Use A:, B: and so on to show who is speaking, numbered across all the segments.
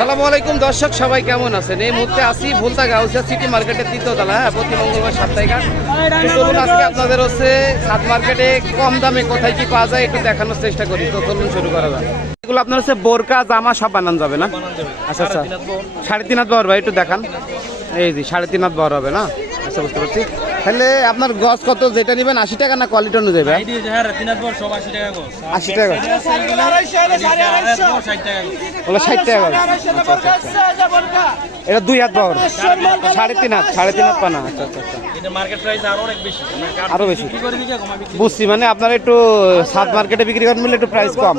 A: আসসালামু আলাইকুম দর্শক, সবাই কেমন আছেন? এই মুহূর্তে আসি ভুলতা গাউসিয়া সিটি মার্কেটের তৃতীয়তলা হ্যাঁ প্রতি মঙ্গলবার সাপ্তাহিক চলুন, আজকে আপনাদের হচ্ছে সাত মার্কেটে কম দামে কোথায় কি পাওয়া যায় একটু দেখানোর চেষ্টা করি। তো চলুন শুরু করা যাক। এগুলো আপনার হচ্ছে বোরকা, জামা, সব বানানো যাবে না? আচ্ছা আচ্ছা। সাড়ে তিন হাত বহর, ভাই, একটু দেখান। এই জি সাড়ে তিন হাত বহর হবে না? আচ্ছা বুঝতে পারছি। তাহলে আপনার গছ কত? যেটা নেবেন আশি টাকা না কোয়ালিটি অনুযায়ী ভাই? আশি টাকা ওগুলো ষাট টাকা। আচ্ছা আচ্ছা আচ্ছা। এটা দুই হাত বহর সাড়ে তিন হাত সাড়ে তিন হাত পানা। আচ্ছা আচ্ছা আরও বেশি। বুঝছি মানে আপনার একটু সাত মার্কেটে বিক্রি করেন বলে একটু প্রাইস কম।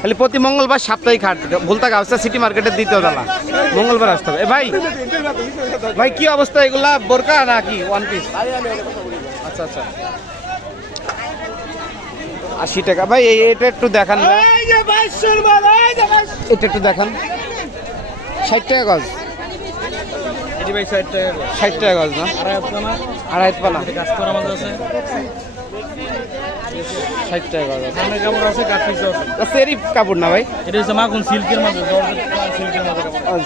A: খালি প্রতি মঙ্গলবার সাপ্তাহিক হাট। ভুলতা গাউসা সিটি মার্কেটের দ্বিতীয় তলা মঙ্গলবার আসতে হবে। ভাই ভাই কি অবস্থা? এগুলা বোরকা নাকি? ওয়ান পিস আচ্ছা আচ্ছা। আশি টাকা। ভাই এই- এটা একটু দেখান ভাই। এটা একটু দেখান। ষাট টাকা গজ। ষাট টাকা গজ। না? আড়াই পানা। ষাট টাকা গজ আছে এরই কাপড় না ভাই?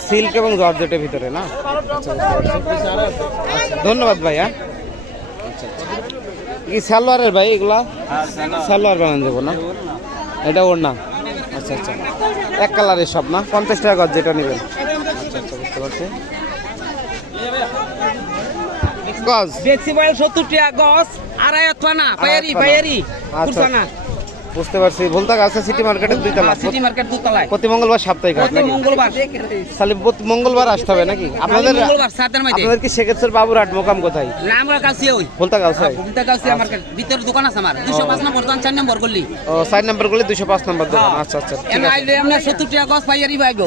A: সিল্ক এবং জর্জেটের ভিতরে না? আচ্ছা, পারছি। আচ্ছা, ধন্যবাদ ভাই হ্যাঁ। আচ্ছা আচ্ছা কি সালোয়ারের ভাই এগুলা? সালোয়ার বানান দেবো না? এটা ওর না? আচ্ছা আচ্ছা। এক কালারের সব না? পঞ্চাশ টাকা যেটা নেবেন। আচ্ছা আচ্ছা বুঝতে পারছি। গজ।
B: বেশি বয়স সত্তর টাকা গছ আড়াই হাত পায়ারি পায়ারি
A: আচ্ছা।
B: কুরসানা
A: বুঝতে পারছি। ভুলতা গাছে সিটি মার্কেটের দুই তলা
B: সিটি মার্কেট দুতলায়
A: প্রতি মঙ্গলবার সাপ্তাহিক হাট নাকি?
B: মঙ্গলবার।
A: তাহলে প্রতি মঙ্গলবার আসতে হবে নাকি? আপনাদের
B: মঙ্গলবার সাতের মাঝে
A: আপনাদের কি শেখেশ্বর বাবুর হাট মোকাম কোথায়?
B: না আমরা কাছে ওই।
A: ভুলতা গাছে।
B: ভূমিতা কাছে আমার ভিতরে দোকান আছে আমার। দুশো পাঁচ নম্বর দোকান চার নম্বর করলি
A: ও সাইড নাম্বার গুলি দুশো পাঁচ নাম্বার দোকান। আচ্ছা আচ্ছা ঠিক আছে।
B: আমরা সত্তর টাকা গছ পাইয়ারি পাইব।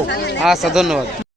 A: আচ্ছা ধন্যবাদ।